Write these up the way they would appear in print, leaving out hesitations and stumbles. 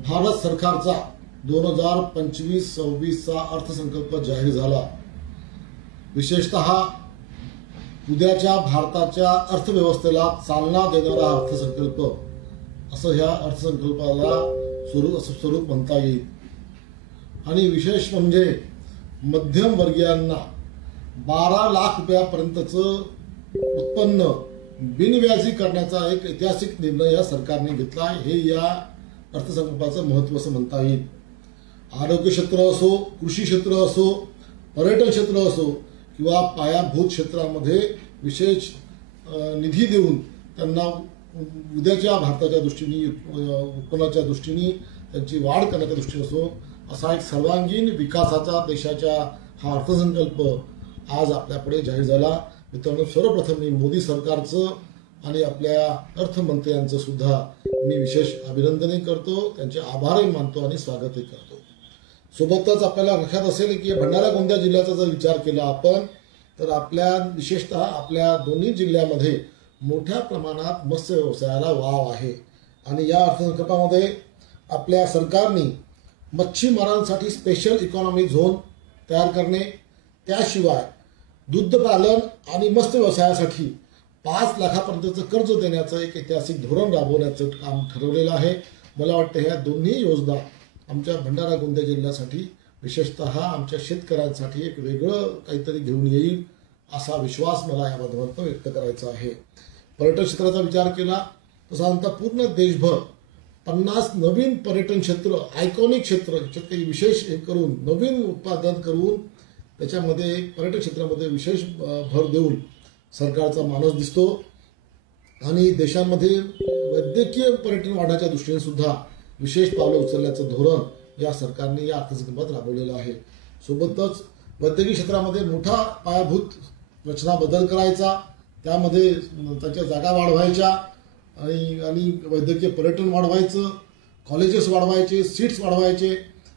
भारत सरकारचा 2025-26 चा अर्थसंकल्प जाहीर झाला। विशेषतः उद्याच्या भारताच्या अर्थव्यवस्थेला चालना देणारा अर्थसंकल्प असं ह्या अर्थसंकल्पाला स्वरूप म्हणता येईल। आणि विशेष म्हणजे मध्यम वर्गीयांना 12 लाख रुपयापर्यंतचं उत्पन्न बिनव्याजी करण्याचा एक ऐतिहासिक निर्णय या सरकारने घेतला आहे। हे या अर्थसंकल्पाचं महत्त्व असं म्हणता येईल। आरोग्य क्षेत्र असो, कृषी क्षेत्र असो, पर्यटन क्षेत्र असो किंवा पायाभूत क्षेत्रामध्ये विशेष निधी देऊन त्यांना उद्याच्या भारताच्या दृष्टीने उत्पन्नाच्या दृष्टीने त्यांची वाढ करण्याच्या दृष्टीने असो असा एक सर्वांगीण विकासाचा देशाच्या हा अर्थसंकल्प आज आपल्यापुढे जाहीर झाला। मित्रांनो, सर्वप्रथम मी मोदी सरकारचं आणि आपल्या अर्थमंत्र्यांचं सुद्धा मी विशेष अभिनंदन करतो, त्यांचे आभारही मानतो आणि स्वागतही करतो। सोबतच आपल्याला लक्षात असेल की भंडारा गोंदिया जिल्ह्याचा जर विचार केला आपण तर आपल्या विशेषतः आपल्या दोन्ही जिल्ह्यामध्ये मोठ्या प्रमाणात मत्स्य व्यवसायाला वाव आहे। आणि या अर्थसंकल्पामध्ये आपल्या सरकारने मच्छीमारांसाठी स्पेशल इकॉनॉमी झोन तयार करणे, त्याशिवाय दुग्धपालन आणि मत्स्य व्यवसायासाठी 5 लाखापर्यंतचं कर्ज देण्याचं एक ऐतिहासिक धोरण राबवण्याचं काम ठरवलेलं आहे। मला वाटतं ह्या दोन्ही योजना आमच्या भंडारा गोंदिया जिल्ह्यासाठी विशेषतः आमच्या शेतकऱ्यांसाठी एक वेगळं काहीतरी घेऊन येईल असा विश्वास मला या माध्यमातून व्यक्त करायचा आहे। पर्यटन क्षेत्राचा विचार केला तर साधारणतः पूर्ण देशभर 50 नवीन पर्यटन क्षेत्र, आयकॉनिक क्षेत्र काही विशेष हे करून नवीन उत्पादन करून त्याच्यामध्ये पर्यटन क्षेत्रामध्ये विशेष भर देऊन सरकारचा मानस दिसतो। आणि देशामध्ये वैद्यकीय पर्यटन वाढण्याच्या दृष्टीने सुद्धा विशेष पावले उचलण्याचं धोरण या सरकारने या अर्थसंकल्पात राबवलेलं आहे। सोबतच वैद्यकीय क्षेत्रामध्ये मोठा पायाभूत रचना बदल करायचा, त्यामध्ये त्याच्या जागा वाढवायच्या आणि वैद्यकीय पर्यटन वाढवायचं, कॉलेजेस वाढवायचे, सीट्स वाढवायचे,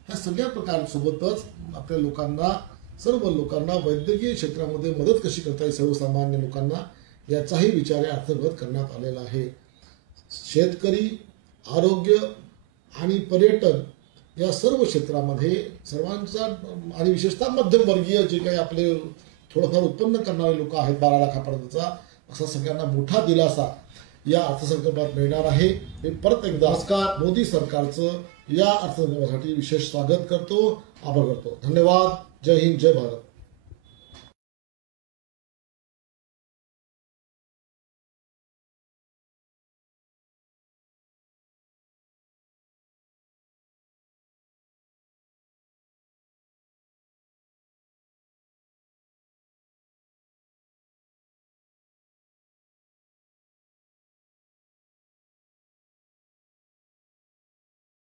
ह्या सगळ्या प्रकारांसोबतच आपल्या लोकांना, सर्व लोकांना वैद्यकीय क्षेत्रामध्ये मदत कशी करता येईल सर्वसामान्य लोकांना याचाही विचार या अर्थसंकल्पात करण्यात आलेला आहे। शेतकरी, आरोग्य आणि पर्यटन या सर्व क्षेत्रामध्ये सर्वांचा आणि विशेषतः मध्यमवर्गीय जे काही आपले थोडंफार उत्पन्न करणारे लोक आहेत 12 लाखापर्यंतचा, असा सगळ्यांना मोठा दिलासा या अर्थसंकल्पात मिळणार आहे। मी परत एकदा नमस्कार, मोदी सरकारचं या अर्थसंकल्पासाठी विशेष स्वागत करतो, आभार करतो। धन्यवाद। जय हिंद, जय भारत।